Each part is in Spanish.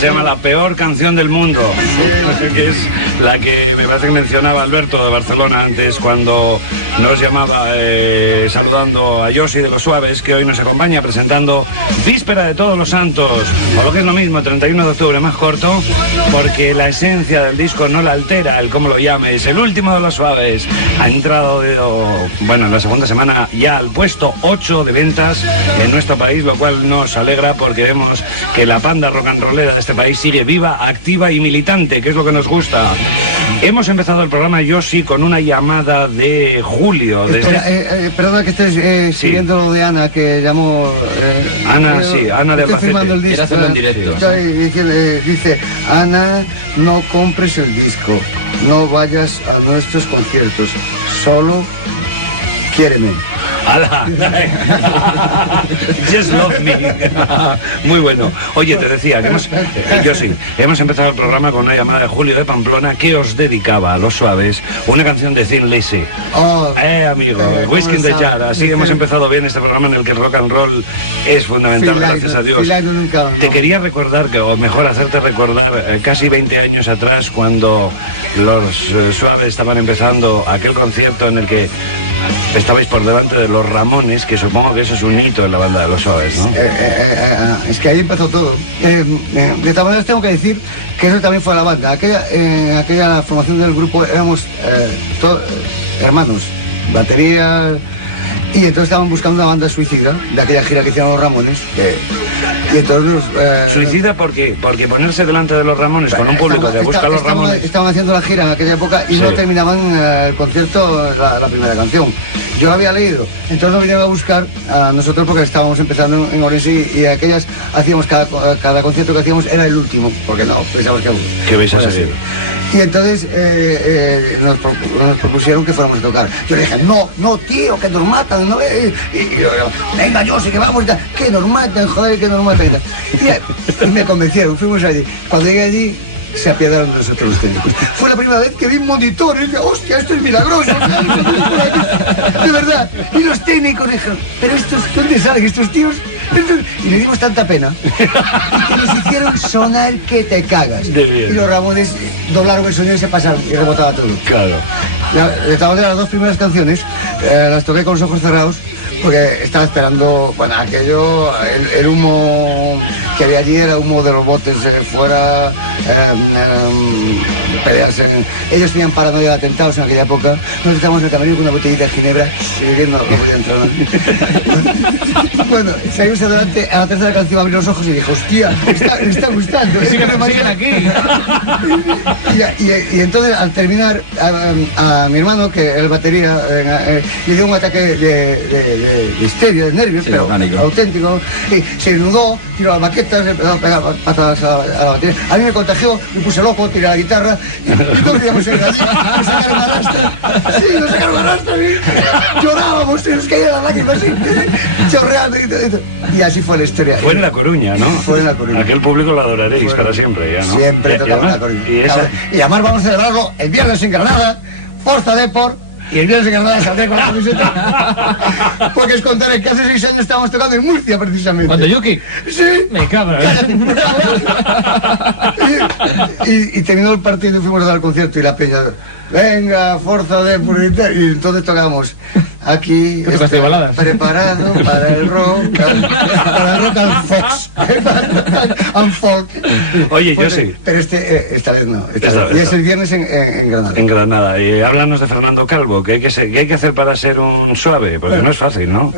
se llama La Peor Canción del Mundo, que es la que me parece que mencionaba Alberto de Barcelona antes cuando nos llamaba saludando a Josi de Los Suaves, que hoy nos acompaña presentando Víspera de Todos los Santos, o lo que es lo mismo, 31 de octubre más corto, porque la esencia del disco no la altera, el cómo lo llames. El último de Los Suaves ha entrado en la segunda semana ya al puesto 8 de ventas en nuestro país, lo cual nos alegra porque vemos que la panda rock and rollera de este país sigue viva, activa y militante, que es lo que nos gusta. Hemos empezado el programa, Josi, con una llamada de Julio. Perdona que estés siguiendo lo de Ana, que llamó... Ana, sí, Ana de Albacete. Quiere hacerlo en directo. Dice, Ana, no compres el disco, no vayas a nuestros conciertos, solo quiéreme. ¡Hala! Just love me. Muy bueno. Oye, te decía que hemos empezado el programa con una llamada de Julio de Pamplona que os dedicaba a Los Suaves una canción de Thin Lizzy. Amigo, Whiskey in the Jar. Así hemos empezado bien este programa en el que el rock and roll es fundamental, gracias a Dios. Te quería recordar, o mejor hacerte recordar, casi 20 años atrás, cuando Los Suaves estaban empezando aquel concierto en el que estabais por delante de Los Ramones, que supongo que eso es un hito en la banda de Los Suaves, ¿no? Es que ahí empezó todo. De todas maneras tengo que decir que eso también fue la banda. Aquella formación del grupo éramos todos hermanos, batería, y entonces estaban buscando una banda suicida de aquella gira que hicieron Los Ramones. Y entonces ¿suicida por qué? Porque ponerse delante de Los Ramones con un público que busca a Los Ramones... Estaban haciendo la gira en aquella época y no terminaban el concierto, la primera canción. Yo lo había leído, entonces nos vinieron a buscar a nosotros porque estábamos empezando en Orense y aquellas hacíamos cada concierto que hacíamos era el último, porque no, pensamos que vais a seguir. Y entonces nos propusieron que fuéramos a tocar. Yo le dije, no tío, que nos matan, ¿no? Venga, yo sé que vamos, que nos matan, joder, que nos matan. Y me convencieron, fuimos allí. Cuando llegué allí, se apiadaron de nosotros los técnicos. Fue la primera vez que vi un monitor y dije, hostia, esto es milagroso. De verdad. Y los técnicos dijeron, pero estos, ¿dónde salen estos tíos? Y le dimos tanta pena que nos hicieron sonar que te cagas. Y los Ramones doblaron el sonido y se pasaron y rebotaba todo. Claro. De todas maneras, las dos primeras canciones las toqué con los ojos cerrados porque estaba esperando, bueno, aquello, el humo que había allí era humo de los botes fuera, peleas. Ellos tenían paranoia de atentados en aquella época. Nos estábamos en el camerino con una botellita de ginebra, no podía entrar. Bueno, salimos adelante, a la tercera canción abrí los ojos y dije, hostia, me está gustando. Siguen aquí. Y entonces, al terminar, a mi hermano, que era el batería, le dio un ataque de histeria, de nervios, pero auténtico, y se desnudó, tiró las maquetas, empezó a pegar patadas a la batería. A mí me contagió, me puse loco, tiré la guitarra, y todos íbamos a ir allí, me sacaron la rastra, nos sacaron la rastra, llorábamos, se nos caían las lágrimas, chorreando, y así fue la historia. Fue en La Coruña, ¿no? Fue en La Coruña. Aquel público lo adoraréis para siempre, ya, ¿no? Siempre tocamos en La Coruña. Y además vamos a celebrarlo el viernes en Granada, Forza Deport. Y el viernes en Granada saldré con la camiseta. Porque os contaré que hace 6 años estábamos tocando en Murcia, precisamente. ¿Cuándo, Yuki? Sí. Me cabra. Y terminó el partido y fuimos a dar el concierto y la peña, venga, Forza de Purita. Y entonces tocamos aquí, preparado para el rock, para el rock and fox, and folk. Oye, yo sí. Pero esta vez no. Y es el viernes en Granada. En Granada. Y háblanos de Fernando Calvo. ¿Qué hay que hacer para ser un suave? Porque no es fácil, ¿no?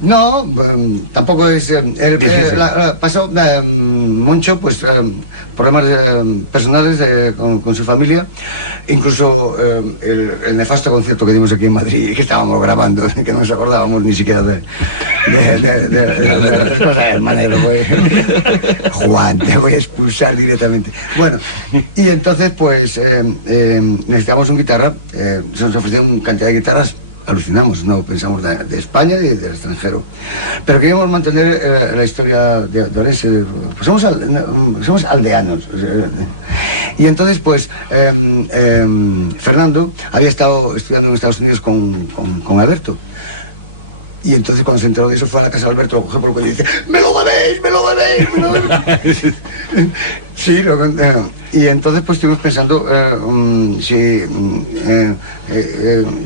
No, tampoco es... pasó Moncho, pues problemas personales con su familia, incluso el nefasto concierto que dimos aquí en Madrid, que estábamos grabando, que no nos acordábamos ni siquiera de las cosas del manero. Juan, te voy a expulsar directamente. Bueno, y entonces pues necesitamos una guitarra, se nos ofrecieron una cantidad de guitarras. Alucinamos, no pensamos de España y del extranjero, pero queríamos mantener la historia de Orense, pues somos aldeanos, y entonces pues Fernando había estado estudiando en Estados Unidos con Alberto, Y entonces cuando se enteró de eso fue a la casa de Alberto, lo cogió por el cuello y dice: ¡me lo debéis, me lo debéis, me lo debéis! Sí, y entonces pues estuvimos pensando si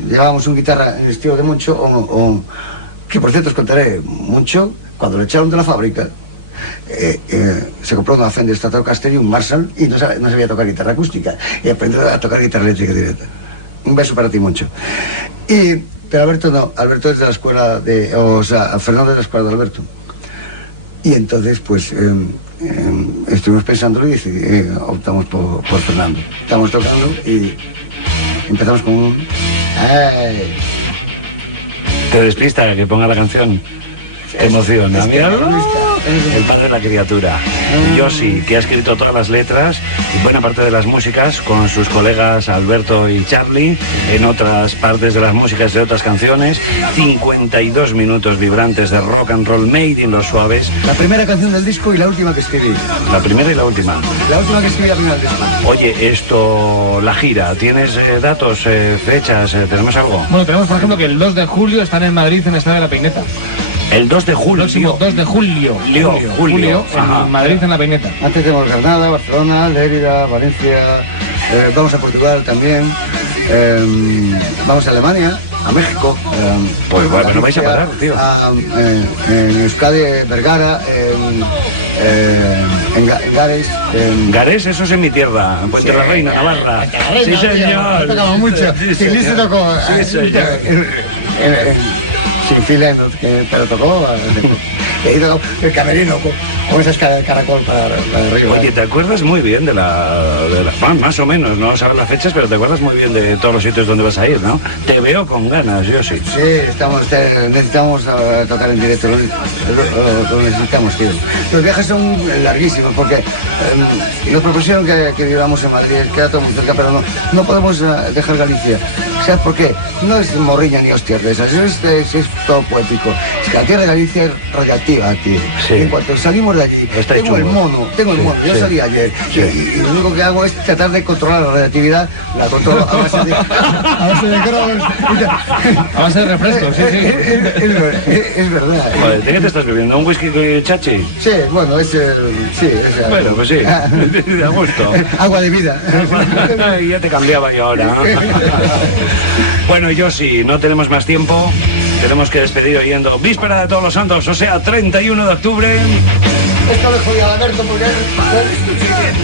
llevábamos un guitarra en estilo de Moncho que por cierto os contaré. Moncho, cuando lo echaron de la fábrica, se compró una Fender Stratocaster y un Marshall y no sabía tocar guitarra acústica y aprendió a tocar guitarra eléctrica directa. Un beso para ti, Moncho. Pero Alberto no, Alberto es de la escuela Fernando es de la escuela de Alberto. Y entonces pues estuvimos pensándolo y optamos por Fernando. Estamos tocando y empezamos con un... ¡Ay! Te despista que ponga la canción. Qué emoción, ¿no? Míralo. El padre de la criatura. Yossi, que ha escrito todas las letras y buena parte de las músicas con sus colegas Alberto y Charlie, en otras partes de las músicas de otras canciones. 52 minutos vibrantes de rock and roll made in Los Suaves. La primera canción del disco y la última que escribí. La primera y la última. La última que escribí, la primera del disco. Oye, esto, la gira, ¿tienes datos, fechas? ¿Tenemos algo? Bueno, tenemos por ejemplo que el 2 de julio están en Madrid en el Estadio de la Peineta. El 2 de julio. Próximo 2 de julio. Julio. En Madrid en la Peineta. Antes tenemos Granada, Barcelona, Lérida, Valencia, vamos a Portugal también, vamos a Alemania, a México. Pues bueno, no vais a parar, tío. En Euskadi, Vergara, en Gares. Gares, eso es en mi tierra, en Puente la Reina, Navarra. Sí, señor. Tocamos mucho. Sí, Luis se tocó. Sí, señor. Sin fila, pero tocó. Y ahí tocó el camerino con esas caracol para arriba. Oye, ¿te acuerdas muy bien de la bueno, más o menos, no sabes las fechas, pero te acuerdas muy bien de todos los sitios donde vas a ir, ¿no? Te veo con ganas, yo sí. Sí, necesitamos tocar en directo, lo necesitamos, tío. Los viajes son larguísimos porque nos propusieron que vivamos en Madrid, queda todo muy cerca, pero no podemos dejar Galicia. ¿Sabes por qué? No es morriña ni hostias de esas, es todo poético. Es que la tierra de Galicia es radiactiva, tío. Sí. En cuanto salimos de allí, tengo el mono, yo salí ayer y lo único que hago es tratar de controlar la radioactividad, la controlo a base de cronos. A base de refrescos, sí. Es verdad. Joder, ¿de qué te estás bebiendo? ¿Un whisky chachi? Sí, bueno, Bueno, pues sí, de gusto. Agua de vida. Ya te cambiaba yo ahora. Bueno, Yossi, no tenemos más tiempo. Tenemos que despedir oyendo Víspera de Todos los Santos, o sea, 31 de octubre. Esto le jodía a Alberto porque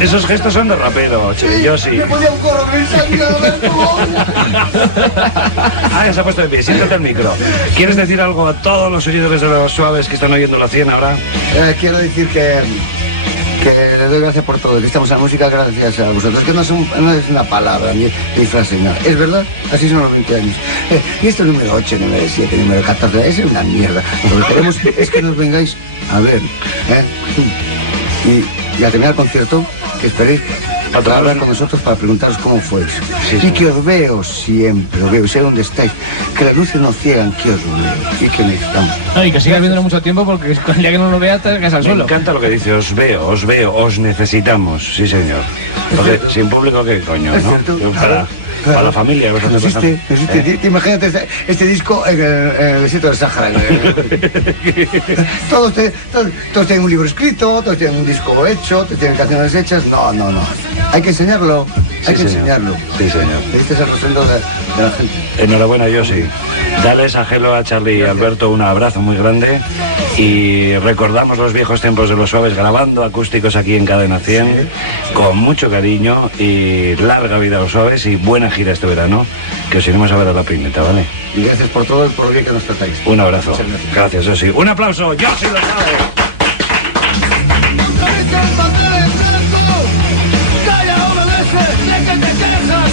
Esos gestos son de rapero, Yossi. me ponía un corro en salida de Alberto. Ya se ha puesto de pie, siéntate al micro. ¿Quieres decir algo a todos los seguidores de Los Suaves que están oyendo la 100 ahora? Quiero decir que les doy gracias por todo, que estamos en la música gracias a vosotros, que no es una palabra ni frase, nada. Es verdad, así son los 20 años. Y esto número 8, número 7, número 14, es una mierda. Lo que queremos es que nos vengáis a ver, y al terminar el concierto, que esperéis para hablar con nosotros para preguntaros cómo fue eso. Sí, y que os veo siempre, os veo, sé dónde estáis, que las luces nos ciegan, que os veo y que necesitamos. No, y que sigas viéndolo mucho tiempo porque el día que no lo veas te caes al Me suelo. encanta lo que dice, os veo, os necesitamos, sí señor. Porque sin público, ¿qué coño, Es no? cierto. Para la familia. No existe. Te imagínate este disco en el desierto del Sáhara. Todos tienen un libro escrito, todos tienen un disco hecho, todos tienen canciones hechas. No. Hay que enseñarlo. Hay que enseñarlo. Sí, señor. Este es el refrendo de la gente. Enhorabuena, Yossi. Dales a Gelo, a Charlie y a Alberto un abrazo muy grande y recordamos los viejos tiempos de Los Suaves grabando acústicos aquí en Cadena 100 con mucho cariño y larga vida a Los Suaves y buena gira este verano, que os iremos a ver a la Peineta, ¿vale? Y gracias por todo y por lo bien que nos tratáis. Un abrazo. Gracias, Yossi. Un aplauso, Yossi Los Suaves. Calla una vez, sé que te quejas.